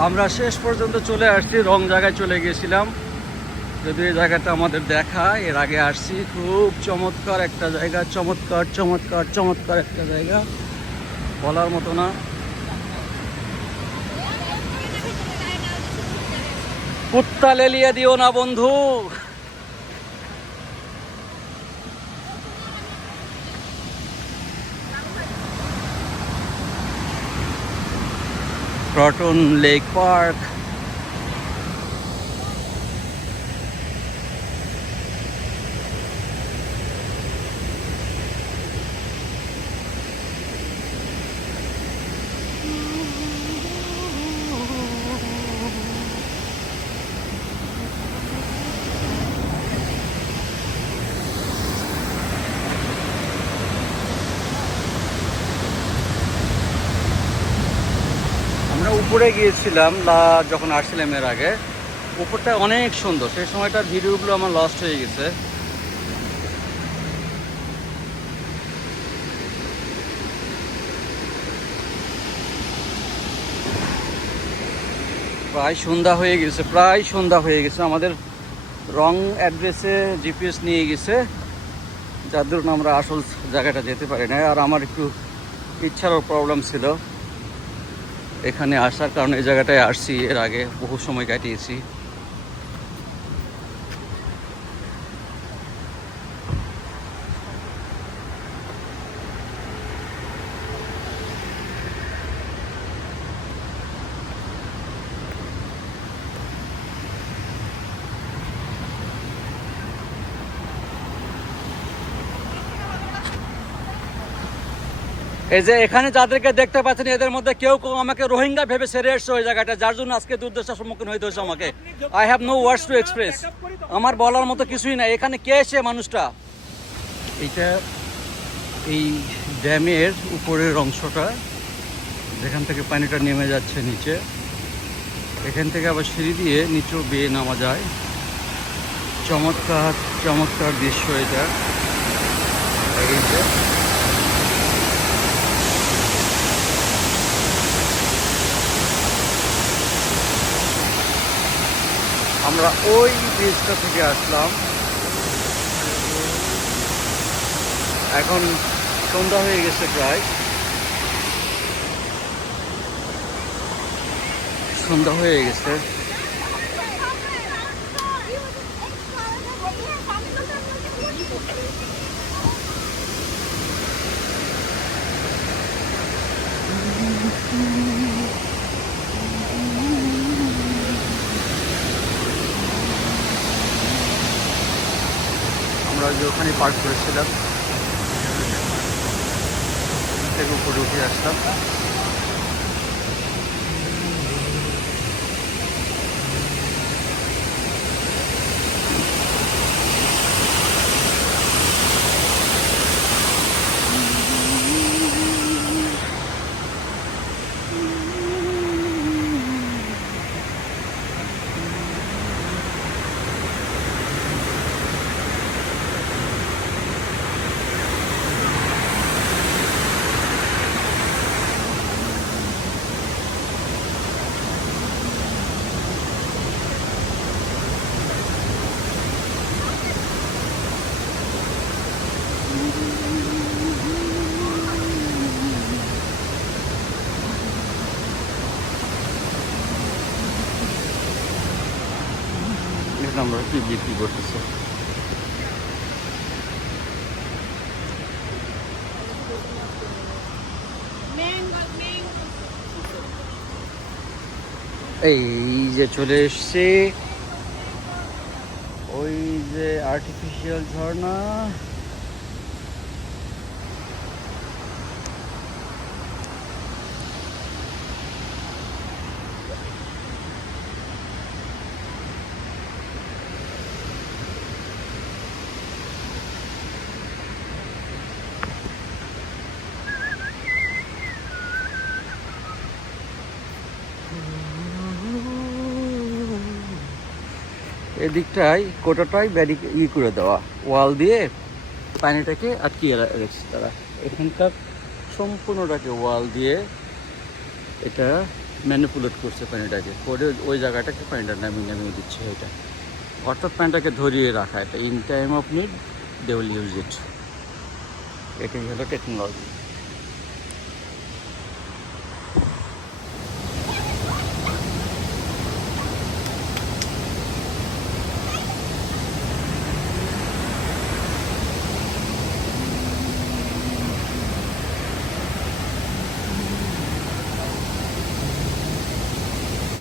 আমরা শেষ পর্যন্ত চলে আসছি, রং জায়গায় চলে গিয়েছিলাম। যদি এই জায়গাটা আমাদের দেখা, এর আগে আসছি, খুব চমৎকার একটা জায়গা, চমৎকার চমৎকার চমৎকার একটা জায়গা, বলার মতো না। কুত্তা লেলিয়ে দিও না বন্ধু। ক্রটন লেক পার্ক। আমরা উপরে গিয়েছিলাম যখন আসছিলাম এর আগে। উপরটা অনেক সুন্দর, সেই সময়টার ভিডিওগুলো আমার লস্ট হয়ে গেছে। প্রায় সন্ধ্যা হয়ে গেছে, প্রায় সন্ধ্যা হয়ে গেছে। আমাদের রং অ্যাড্রেসে জিপিএস নিয়ে গেছে, যার ধরুন আমরা আসল জায়গাটা যেতে পারি না। আর আমার একটু ইচ্ছারও প্রবলেম ছিল এখানে আসার কারণে। এই জায়গাটায় আসছি এর আগে, বহু সময় কাটিয়েছি। এই যে এখানে যাদেরকে দেখতে পাচ্ছেন, এদের মধ্যে কেউ কেউ আমাকে রোহিঙ্গা ভেবে সেরে এসছে ওই জায়গাটা, যার জন্য আজকে দুর্দশার সম্মুখীন হইতে হয়েছে আমাকে। I have no words to express. আমার বলার মতো কিছুই নাই। এখানে কে এসে মানুষটা, এইটা এই ড্যামের উপরের অংশটা, যেখান থেকে পানিটা নেমে যাচ্ছে নিচে, এখান থেকে আবার সিঁড়ি দিয়ে নিচেও বেয়ে নামা যায়। চমৎকার চমৎকার দৃশ্য এটা। এই যে আমরা ওই ব্রিজটা থেকে আসলাম। এখন সন্ধ্যা হয়ে গেছে, প্রায় সন্ধ্যা হয়ে গেছে। আমরা যে ওখানে পার্ক করেছিলাম, থেকে উপরে উঠে আসলাম। আমরা কি বিক্রি করতেছে। এই যে চলে এসছে ওই যে আর্টিফিশিয়াল ঝর্ণা। এদিকটাই গোটাটাই করে দেওয়া, ওয়াল দিয়ে পানিটাকে আটকিয়ে রেখেছে তারা। এখানকার সম্পূর্ণটাকে ওয়াল দিয়ে এটা ম্যানিপুলেট করছে পানিটাকে, করে ওই জায়গাটাকে পানিটা নামিয়ে দিচ্ছে। এটা অর্থাৎ পানিটাকে ধরিয়ে রাখা, এটা in time of need they will use it. এটাই হলো টেকনোলজি।